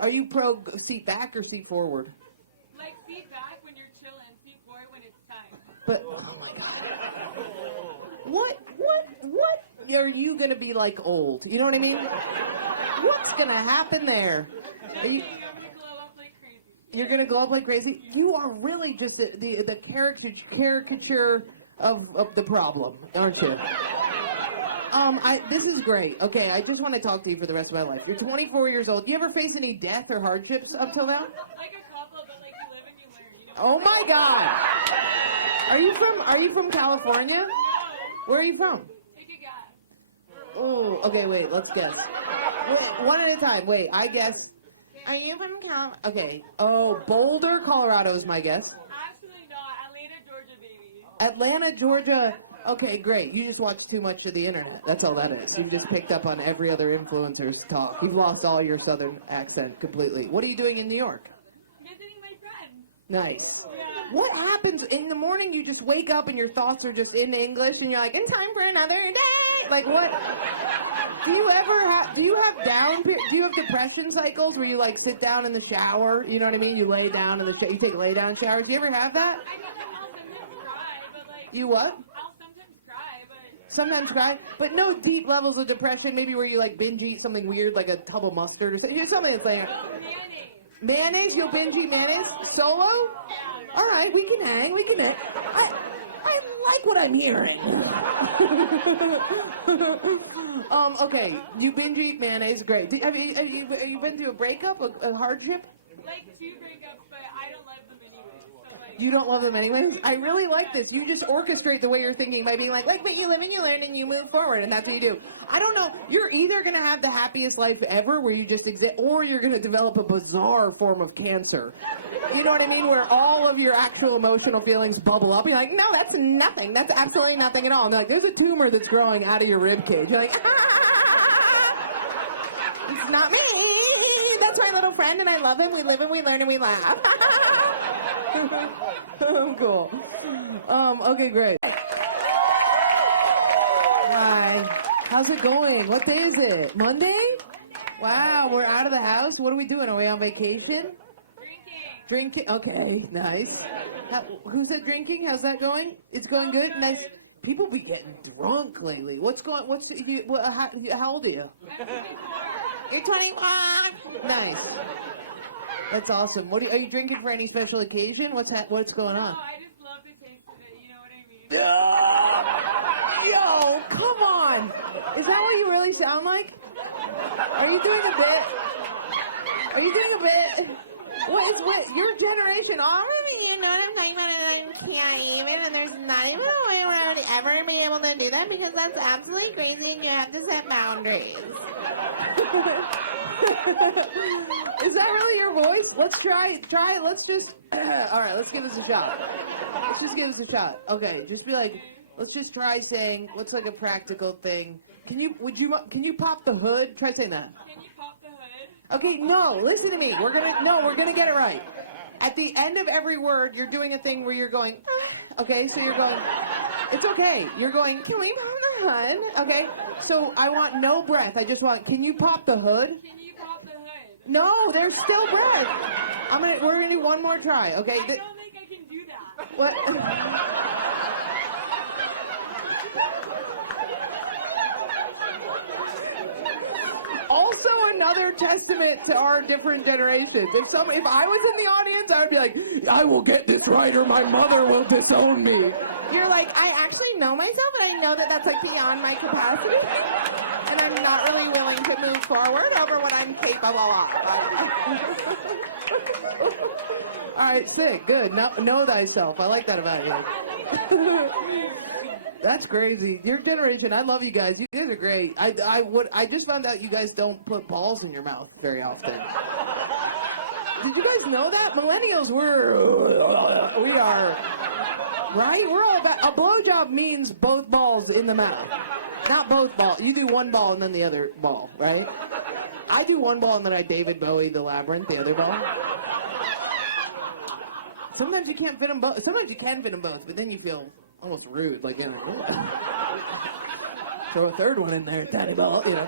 Are you pro seat back or seat forward? Like seat back when you're chilling, seat forward when it's time. But, oh my God. What are you going to be like old? You know what I mean? What's going to happen there? I'm going to glow up like crazy. You're going to glow up like crazy? You are really just the caricature of the problem, aren't you? This is great. Okay, I just want to talk to you for the rest of my life. You're 24 years old. Do you ever face any death or hardships up till now? Like a couple, but like you live and you learn. You know? Oh my God! Are you from California? No. Where are you from? Take a guess. Oh, okay, wait, let's guess. Wait, one at a time. Wait, I guess. Are you from California? Okay. Oh, Boulder, Colorado is my guess. Absolutely not. Atlanta, Georgia, baby. Atlanta, Georgia. Okay, great. You just watch too much of the internet. That's all that is. You just picked up on every other influencer's talk. You've lost all your southern accent completely. What are you doing in New York? Visiting my friends. Nice. Yeah. What happens in the morning? You just wake up and your thoughts are just in English, and you're like, "In time for another day." Like what? Do you have depression cycles where you like sit down in the shower? You know what I mean? You lay down in the you take lay down showers. Do you ever have that? I don't know how sometimes cry, but like. You what? I'll sometimes cry, but. Sometimes cry, but no deep levels of depression. Maybe where you like binge eat something weird, like a tub of mustard or something. Something that's like Mayonnaise. Mayonnaise. You'll binge eat mayonnaise solo. Yeah. All right, we can hang. We can hang. I like what I'm hearing. Okay, you binge eat mayonnaise. Great. Have you been through a breakup, a hardship? Like 2 breakups, but I don't love them anyway. So like. You don't love them anyways? I really like this. You just orchestrate the way you're thinking by being like, but you live and you learn and you move forward, and that's what you do. I don't know. You're either going to have the happiest life ever where you just exist, or you're going to develop a bizarre form of cancer. You know what I mean? Where all of your actual emotional feelings bubble up. You're like, no, that's nothing. That's absolutely nothing at all. And they're like, there's a tumor that's growing out of your rib cage. You're like, it's not me. That's my little friend, and I love him. We live and we learn and we laugh. Cool. Okay, great. Hi. How's it going? What day is it? Monday? Wow, we're out of the house. What are we doing? Are we on vacation? Drinking. Okay, nice. Who said drinking? How's that going? It's going good? Nice. People be getting drunk lately. How old are you? You're 21. Nice. That's awesome. Are you drinking for any special occasion? What's going on? No, I just love the taste of it. You know what I mean? Yo, come on. Is that what you really sound like? Are you doing a bit? Are you doing a bit? Wait, your generation already, you know, I can't even, and there's not even a way where I would ever be able to do that because that's absolutely crazy and you have to set boundaries. Is that really your voice? Let's try it. Let's just, alright, let's give this a shot. Let's just give this a shot. Okay, just be like, let's just try saying, what's like a practical thing. Can you pop the hood? Try saying that. Can you pop the hood? Okay, no, listen to me. We're gonna get it right. At the end of every word, you're doing a thing where you're going, okay, so you're going, it's okay. You're going, can we pop the hood? Okay, so I want no breath. I just want, can you pop the hood? Can you pop the hood? No, there's still breath. We're gonna do one more try, okay? I don't think I can do that. What? Also another testament to our different generations. If I was in the audience, I would be like, I will get this right or my mother will disown me. You're like, I actually know myself and I know that that's like beyond my capacity. And I'm not really willing to move forward over what I'm capable of. All right, sick, good. Know thyself. I like that about you. That's crazy. Your generation, I love you guys. You guys are great. I just found out you guys don't put balls in your mouth very often. Did you guys know that? Millennials, we are, right? We're all about, a blowjob means both balls in the mouth. Not both balls. You do one ball and then the other ball, right? I do one ball and then I David Bowie the Labyrinth, the other ball. Sometimes you can't fit them both. Sometimes you can fit them both, but then you feel almost rude, like, you know, throw a third one in there, tiny ball, you know.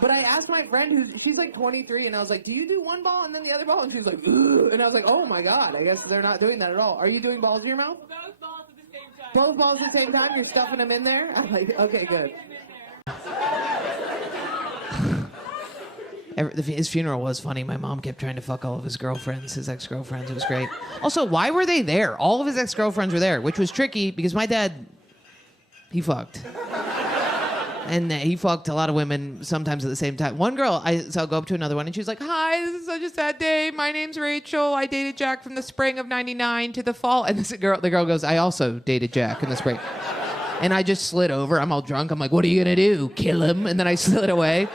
But I asked my friend, she's like 23, and I was like, do you do one ball and then the other ball? And she's like, ugh. And I was like, oh my God, I guess they're not doing that at all. Are you doing balls in your mouth? Both balls at the same time. Both balls at the same time? You're stuffing them in there? I'm like, okay, good. His funeral was funny. My mom kept trying to fuck all of his girlfriends, his ex-girlfriends. It was great. Also, why were they there? All of his ex-girlfriends were there, which was tricky because my dad, he fucked. And he fucked a lot of women sometimes at the same time. One girl, I saw go up to another one, and she was like, hi, this is such a sad day. My name's Rachel. I dated Jack from the spring of '99 to the fall. And the girl goes, I also dated Jack in the spring. And I just slid over. I'm all drunk. I'm like, what are you going to do? Kill him? And then I slid away.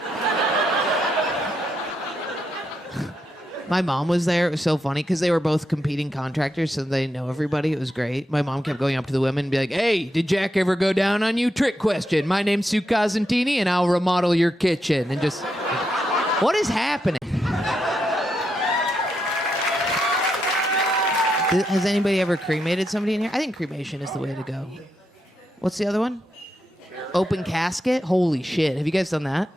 My mom was there. It was so funny because they were both competing contractors, so they know everybody. It was great. My mom kept going up to the women and be like, hey, did Jack ever go down on you? Trick question. My name's Sue Cosentini, and I'll remodel your kitchen. And just, what is happening? Has anybody ever cremated somebody in here? I think cremation is the way to go. What's the other one? Open casket? Holy shit. Have you guys done that?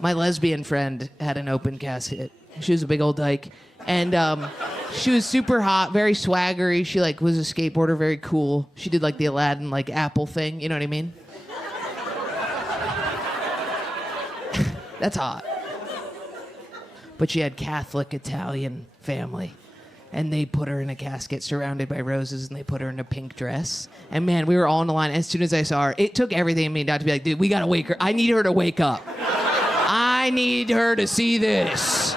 My lesbian friend had an open casket. She was a big old dyke, and she was super hot, very swaggery. She like was a skateboarder, very cool. She did like the Aladdin like Apple thing, you know what I mean? That's hot. But she had Catholic Italian family, and they put her in a casket surrounded by roses, and they put her in a pink dress. And man, we were all in the line. As soon as I saw her, it took everything in me not to be like, dude, we gotta wake her. I need her to wake up. I need her to see this.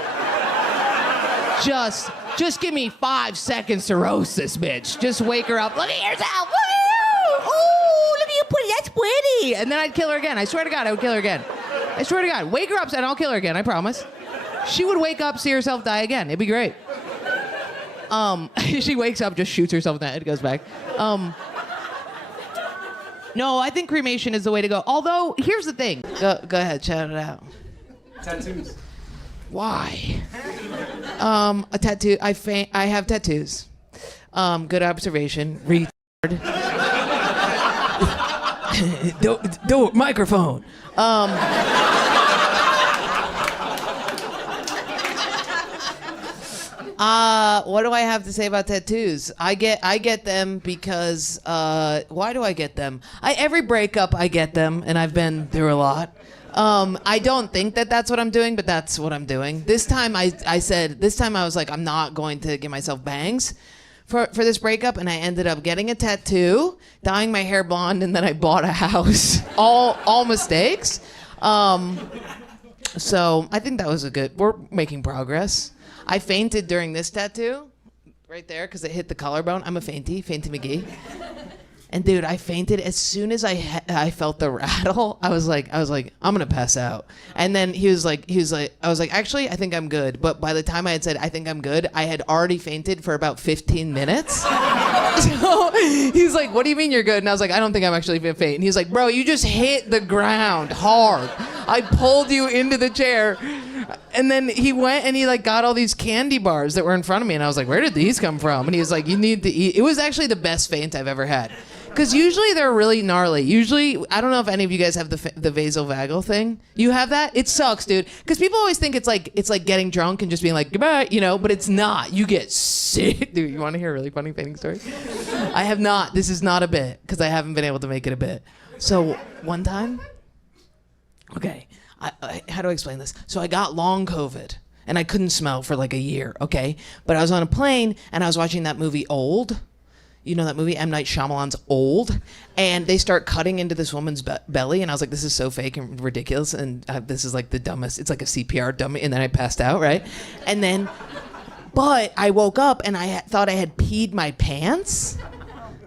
Just give me 5 seconds to roast this bitch. Just wake her up. Look at yourself. Woo! Ooh, look at you pretty. That's pretty. And then I'd kill her again. I swear to God, I would kill her again. I swear to God. Wake her up and I'll kill her again. I promise. She would wake up, see herself die again. It'd be great. She wakes up, just shoots herself in the head, goes back. No, I think cremation is the way to go. Although, here's the thing. Go ahead, shout it out. Tattoos. Why? A tattoo. I have tattoos. Good observation. Retard. Microphone. What do I have to say about tattoos? I get them because why do I get them? Every breakup I get them, and I've been through a lot. I don't think that that's what I'm doing, but that's what I'm doing. This time I was like, I'm not going to give myself bangs for this breakup, and I ended up getting a tattoo, dyeing my hair blonde, and then I bought a house. All mistakes. So I think that was we're making progress. I fainted during this tattoo, right there, because it hit the collarbone. I'm a Fainty McGee. And dude, I fainted as soon as I felt the rattle. I was like, I'm gonna pass out. And then he was like, I was like, actually, I think I'm good. But by the time I had said, I think I'm good, I had already fainted for about 15 minutes. So he's like, what do you mean you're good? And I was like, I don't think I'm actually gonna faint. And he's like, bro, you just hit the ground hard. I pulled you into the chair. And then he went and he like got all these candy bars that were in front of me. And I was like, where did these come from? And he was like, you need to eat. It was actually the best faint I've ever had. Because usually they're really gnarly. Usually, I don't know if any of you guys have the vasovagal thing. You have that? It sucks, dude. Because people always think it's like getting drunk and just being like, goodbye, you know, but it's not. You get sick. Dude, you want to hear a really funny fainting story? I have not. This is not a bit because I haven't been able to make it a bit. So one time, okay, how do I explain this? So I got long COVID and I couldn't smell for like a year, okay? But I was on a plane and I was watching that movie Old. You know that movie, M. Night Shyamalan's Old? And they start cutting into this woman's belly, and I was like, this is so fake and ridiculous, and this is like the dumbest. It's like a CPR dummy, and then I passed out, right? And then, but I woke up, and I thought I had peed my pants,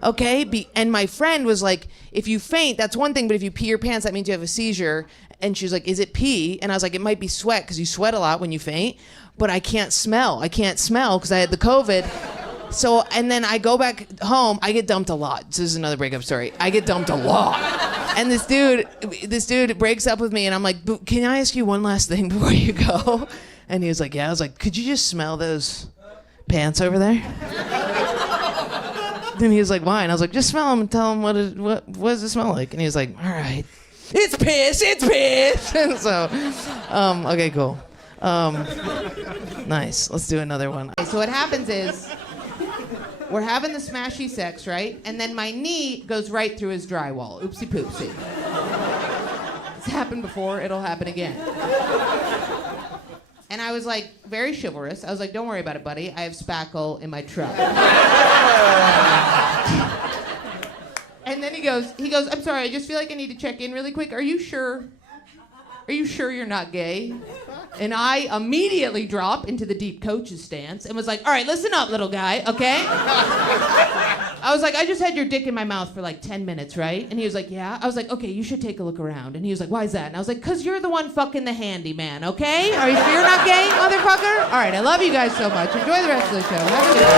okay? And my friend was like, if you faint, that's one thing, but if you pee your pants, that means you have a seizure. And she was like, is it pee? And I was like, it might be sweat, because you sweat a lot when you faint, but I can't smell. I can't smell, because I had the COVID. So, and then I go back home, I get dumped a lot. This is another breakup story. I get dumped a lot. And this dude breaks up with me, and I'm like, can I ask you one last thing before you go? And he was like, yeah. I was like, could you just smell those pants over there? Then he was like, why? And I was like, just smell them and tell them what does it smell like? And he was like, all right. it's piss, it's piss. And so, okay, cool. Nice. Let's do another one. So what happens is, we're having the smashy sex, right? And then my knee goes right through his drywall. Oopsie poopsie. It's happened before, it'll happen again. And I was like, very chivalrous. I was like, don't worry about it, buddy. I have spackle in my truck. And then he goes, I'm sorry, I just feel like I need to check in really quick. Are you sure? Are you sure you're not gay? And I immediately drop into the deep coach's stance and was like, all right, listen up, little guy, okay? I was like, I just had your dick in my mouth for like 10 minutes, right? And he was like, yeah. I was like, okay, you should take a look around. And he was like, why is that? And I was like, because you're the one fucking the handyman, okay? Are you sure you're not gay, motherfucker? All right, I love you guys so much. Enjoy the rest of the show. Have a good night.